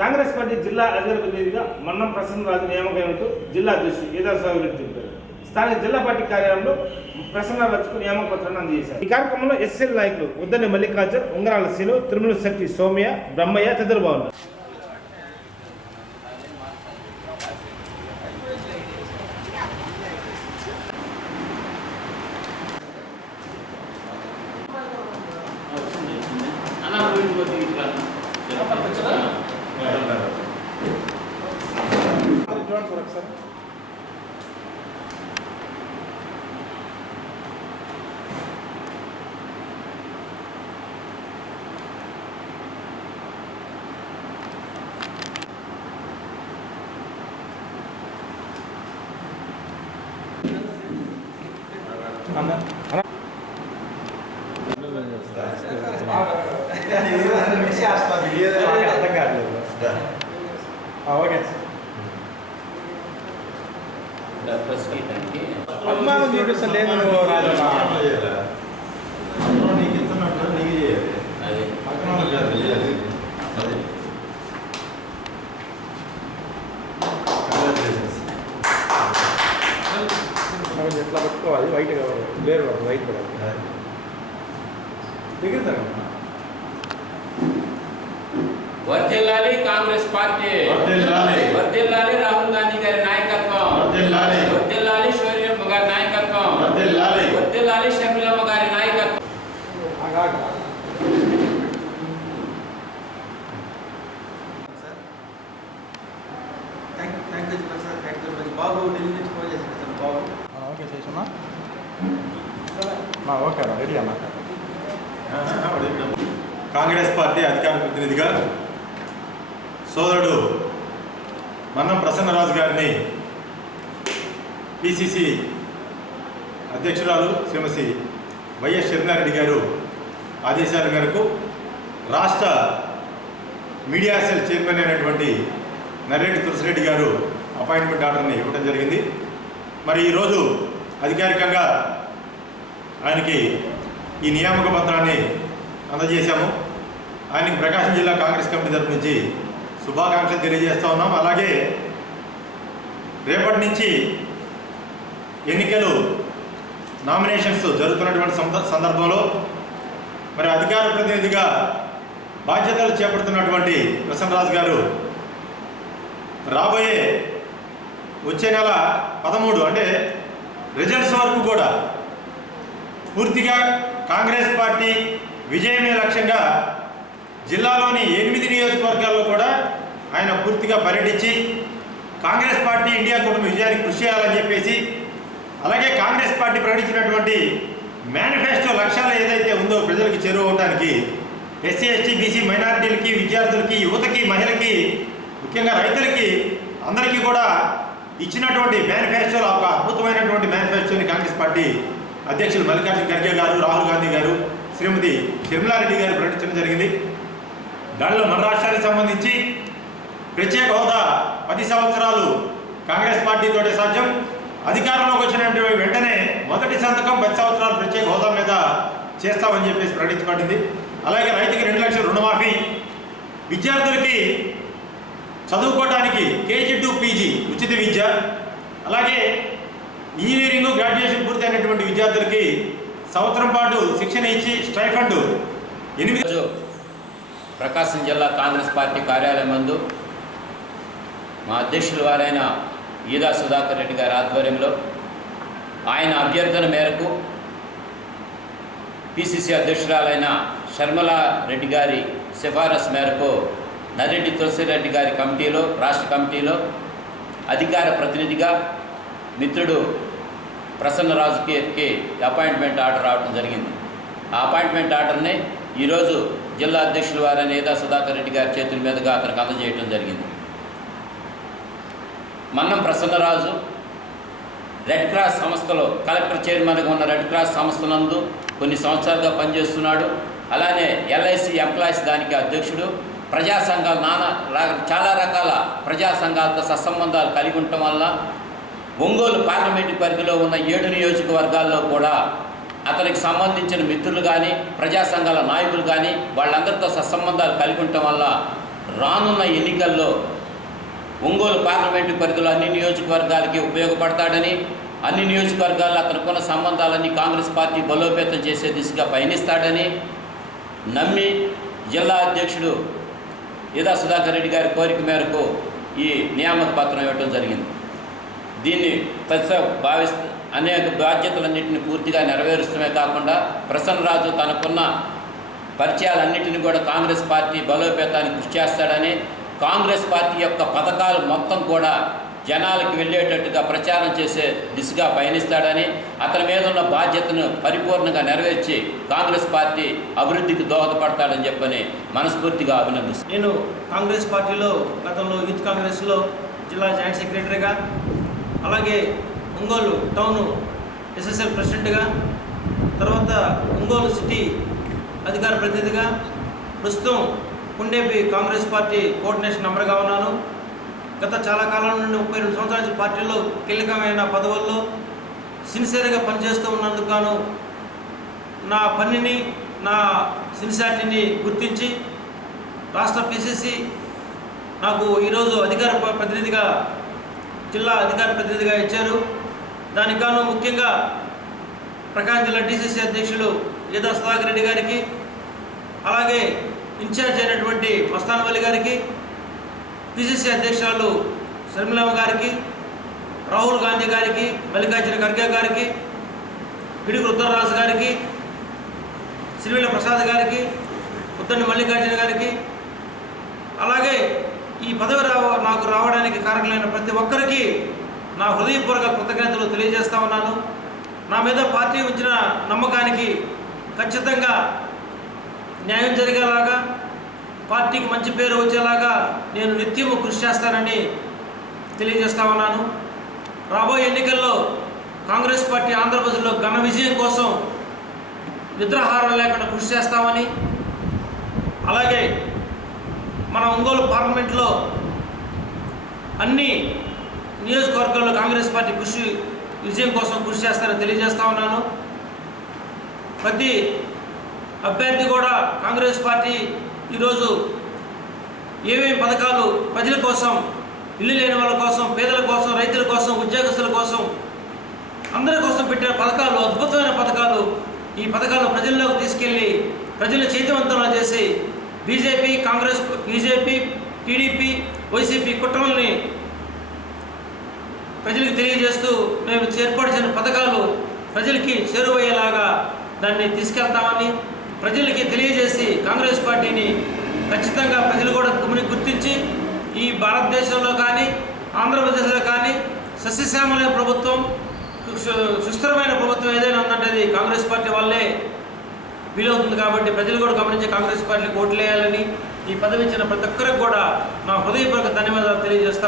Congress party జిల్లా అధికార ప్రతినిధిగా మన్నం ప్రసన్నరాజు నియామకమైనట్టు జిల్లా అధ్యక్షుడు ఈదాస్వామి రెడ్డి చెప్పారు. స్థానిక జిల్లా పార్టీ కార్యాలయంలో ప్రసన్నరాజుకు నియామక పత్రాన్ని అందజేశారు. ఈ కార్యక్రమంలో ఎస్ఎల్ నాయకులు ఉద్దని మల్లికార్జున్ ఉంగరాల శీను తిరుమల శెట్టి సోమయ్య బ్రహ్మయ్య తదితరులు బాగున్నారు Torak torak sarı. అర్థం కాలేదు ఓకే అభిమానం చూపిస్తలేదు నువ్వు రాజన్న మనం ఎట్లా పట్టుకోవాలి వైట్ కావాలి వేరు కావాలి వైట్ పడాలి దిగుతారు వర్ధిల్లాలి కాంగ్రెస్ పార్టీ వర్ధిల్లాలి. వర్ధిల్లాలి బాబు ఢిల్లీ నుంచి ఫోన్ చేశాను సార్ బాబు. ఓకే చేసమ్మా ఓకే అన్న రెడీ అన్న కాంగ్రెస్ పార్టీ అధికార ప్రతినిధిగా సోదరుడు మన్నం ప్రసన్నరాజు గారిని పిసిసి అధ్యక్షురాలు శ్రీమతి వైఎస్ షర్మిలారెడ్డి గారు ఆదేశాల మేరకు రాష్ట్ర మీడియా సెల్ చైర్మన్ అయినటువంటి నర్రెడ్డి తులసిరెడ్డి గారు అపాయింట్మెంట్ ఆర్డర్ని ఇవ్వడం జరిగింది. మరి ఈరోజు అధికారికంగా ఆయనకి ఈ నియామక పత్రాన్ని అందజేశాము. ఆయనకి ప్రకాశం జిల్లా కాంగ్రెస్ కమిటీ తరపు నుంచి శుభాకాంక్షలు తెలియజేస్తూ ఉన్నాం. అలాగే రేపటి నుంచి ఎన్నికలు నామినేషన్స్ జరుగుతున్నటువంటి సందర్భంలో మరి అధికార ప్రతినిధిగా బాధ్యతలు చేపడుతున్నటువంటి ప్రసన్నరాజు గారు రాబోయే వచ్చే నెల పదమూడు అంటే రిజల్ట్స్ వరకు కూడా. పూర్తిగా కాంగ్రెస్ పార్టీ విజయమే లక్ష్యంగా జిల్లాలోని ఎనిమిది నియోజకవర్గాల్లో కూడా ఆయన పూర్తిగా పర్యటించి కాంగ్రెస్ పార్టీ ఇండియా కుటుంబ విజయానికి కృషి చేయాలని చెప్పేసి అలాగే కాంగ్రెస్ పార్టీ ప్రకటించినటువంటి మేనిఫెస్టో లక్ష్యాలు ఏదైతే ఉందో ప్రజలకు చేరువవడానికి ఎస్సీ ఎస్టీ బీసీ మైనారిటీలకి విద్యార్థులకి యువతకి మహిళలకి ముఖ్యంగా రైతులకి అందరికీ కూడా ఇచ్చినటువంటి మేనిఫెస్టోలో ఒక అద్భుతమైనటువంటి మేనిఫెస్టోని కాంగ్రెస్ పార్టీ అధ్యక్షులు మల్లికార్జున ఖర్గే గారు రాహుల్ గాంధీ గారు శ్రీమతి షర్మిలారెడ్డి గారు ప్రకటించడం జరిగింది. దానిలో మన రాష్ట్రానికి సంబంధించి ప్రత్యేక హోదా పది సంవత్సరాలు కాంగ్రెస్ పార్టీతోటే సాధ్యం. అధికారంలోకి వచ్చినటువంటి వెంటనే మొదటి సంతకం పది సంవత్సరాలు ప్రత్యేక హోదా మీద చేస్తామని చెప్పేసి ప్రకటించబడింది. అలాగే రైతుకి రెండు లక్షల రుణమాఫీ విద్యార్థులకి చదువుకోవడానికి కేజీ టు పీజీ ఉచిత విద్య. అలాగే ఇంజనీరింగ్ గ్రాడ్యుయేషన్ పూర్తయినటువంటి విద్యార్థులకి సంవత్సరం పాటు శిక్షణ ఇచ్చి స్టైఫండ్. ఎనిమిది ప్రకాశం జిల్లా కాంగ్రెస్ పార్టీ కార్యాలయం మందు మా అధ్యక్షుల వారైన ఈదా సుధాకర్ రెడ్డి గారి ఆధ్వర్యంలో ఆయన అభ్యర్థన మేరకు పిసిసి అధ్యక్షురాలైన శర్మల రెడ్డి గారి సిఫారసు మేరకు నరెడ్డి తులసిరెడ్డి గారి కమిటీలో రాష్ట్ర కమిటీలో అధికార ప్రతినిధిగా మిత్రుడు ప్రసన్నరాజుకి అపాయింట్మెంట్ ఆర్డర్ రావడం జరిగింది. ఆ అపాయింట్మెంట్ ఆర్డర్ని ఈరోజు జిల్లా అధ్యక్షుల వారైన ఏదా సుధాకర్ రెడ్డి గారి చేతుల మీదుగా అతనికి అందజేయడం జరిగింది. మన్నం ప్రసన్నరాజు రెడ్ క్రాస్ సంస్థలో కలెక్టర్ చైర్మన్గా ఉన్న రెడ్ క్రాస్ సంస్థ నందు కొన్ని సంవత్సరాలుగా పనిచేస్తున్నాడు. అలానే ఎల్ఐసి ఎంప్లాయీస్ దానికి అధ్యక్షుడు ప్రజా సంఘాలు నానా చాలా రకాల ప్రజా సంఘాలతో సత్సంబంధాలు కలిగి ఉండటం వల్ల ఒంగోలు పార్లమెంటు పరిధిలో ఉన్న ఏడు నియోజకవర్గాల్లో కూడా అతనికి సంబంధించిన మిత్రులు కానీ ప్రజా సంఘాల నాయకులు కానీ వాళ్ళందరితో సత్సంబంధాలు కలిగి ఉండటం వల్ల రానున్న ఎన్నికల్లో ఒంగోలు పార్లమెంటు పరిధిలో అన్ని నియోజకవర్గాలకి ఉపయోగపడతాడని అన్ని నియోజకవర్గాల్లో అతనుకున్న సంబంధాలన్నీ కాంగ్రెస్ పార్టీ బలోపేతం చేసే దిశగా పయనిస్తాడని నమ్మి జిల్లా అధ్యక్షుడు ఈదా సుధాకర్ రెడ్డి గారి కోరిక మేరకు ఈ నియామక పత్రం ఇవ్వడం జరిగింది. దీన్ని ప్రస్తుత భావిస్తూ అనేక బాధ్యతలన్నింటినీ పూర్తిగా నెరవేరుస్తమే కాకుండా ప్రసన్నరాజు తనకున్న పరిచయాలన్నింటినీ కూడా కాంగ్రెస్ పార్టీ బలోపేతానికి కృషి చేస్తాడని కాంగ్రెస్ పార్టీ యొక్క పథకాలు మొత్తం కూడా జనాలకు వెళ్ళేటట్టుగా ప్రచారం చేసే దిశగా పయనిస్తాడని అతని మీద ఉన్న బాధ్యతను పరిపూర్ణంగా నెరవేర్చి కాంగ్రెస్ పార్టీ అభివృద్ధికి దోహదపడతాడని చెప్పని మనస్ఫూర్తిగా అభినందిస్తాను నేను కాంగ్రెస్ పార్టీలో గతంలో యూత్ కాంగ్రెస్లో జిల్లా జాయింట్ సెక్రటరీగా అలాగే ఒంగోలు టౌన్ ఎస్ఎస్ఎల్ ప్రెసిడెంట్గా తర్వాత ఒంగోలు సిటీ అధికార ప్రతినిధిగా ప్రస్తుతం కుండేపి కాంగ్రెస్ పార్టీ కోఆర్డినేషన్ మెంబర్గా ఉన్నాను. గత చాలా కాలం నుండి ముప్పై రెండు సంవత్సరాల నుంచి పార్టీలో కీలకమైన పదవుల్లో సిన్సియర్గా పనిచేస్తూ ఉన్నందుకు గాను నా పనిని నా సిన్సియారిటీని గుర్తించి రాష్ట్ర పిసిసి నాకు ఈరోజు అధికార ప్రతినిధిగా జిల్లా అధికార ప్రతినిధిగా ఇచ్చారు. దానికి గాను ముఖ్యంగా ప్రకాశం జిల్లా డిసిసి అధ్యక్షులు ఈదా సుధాకర్ రెడ్డి గారికి అలాగే ఇన్ఛార్జ్ అయినటువంటి మస్తాన్ వలి గారికి పిసిసి అధ్యక్షురాలు శర్మిలమ్మ గారికి రాహుల్ గాంధీ గారికి మల్లికార్జున ఖర్గే గారికి పిడుగు రుద్రరాజు గారికి సిరివెల ప్రసాద్ గారికి ఉద్దండి మల్లికార్జున గారికి అలాగే ఈ పదవి రావ నాకు రావడానికి కారకులైన ప్రతి ఒక్కరికి నా హృదయపూర్వక కృతజ్ఞతలు తెలియజేస్తా ఉన్నాను. నా మీద పార్టీ ఉంచిన నమ్మకానికి ఖచ్చితంగా న్యాయం జరిగేలాగా పార్టీకి మంచి పేరు వచ్చేలాగా నేను నిత్యము కృషి చేస్తానని తెలియజేస్తా ఉన్నాను. రాబోయే ఎన్నికల్లో కాంగ్రెస్ పార్టీ ఆంధ్రప్రదేశ్లో ఘన విజయం కోసం నిద్రాహారం లేకుండా కృషి చేస్తామని అలాగే మన ఒంగోలు పార్లమెంట్లో అన్ని నియోజకవర్గాల్లో కాంగ్రెస్ పార్టీ కృషి విజయం కోసం కృషి చేస్తారని తెలియజేస్తా ఉన్నాను. ప్రతి అభ్యర్థి కూడా కాంగ్రెస్ పార్టీ ఈరోజు ఏమేమి పథకాలు ప్రజల కోసం ఇల్లు లేని వాళ్ళ కోసం పేదల కోసం రైతుల కోసం ఉద్యోగస్తుల కోసం అందరి కోసం పెట్టిన పథకాలు అద్భుతమైన పథకాలు ఈ పథకాలు ప్రజల్లోకి తీసుకెళ్ళి ప్రజల చైతన్యవంతం చేసి BJP Congress BJP TDP YCP కుట్రల్ని ప్రజలకు తెలియజేస్తూ మేము ఏర్పాటు చేసిన పథకాలు ప్రజలకి చేరువయ్యేలాగా దాన్ని తీసుకెళ్తామని ప్రజలకి తెలియజేసి కాంగ్రెస్ పార్టీని ఖచ్చితంగా ప్రజలు కూడా గుర్తించి ఈ భారతదేశంలో కానీ ఆంధ్రప్రదేశ్లో కానీ సస్యశ్యామలైన ప్రభుత్వం సుస్థిరమైన ప్రభుత్వం ఏదైనా ఉందంటే అది కాంగ్రెస్ పార్టీ వల్లే వీలవుతుంది కాబట్టి ప్రజలు కూడా గమనించి కాంగ్రెస్ పార్టీకి ఓట్లేయాలని ఈ పదవి ఇచ్చిన ప్రతి ఒక్కరికి కూడా నా హృదయపూర్వక ధన్యవాదాలు తెలియజేస్తాం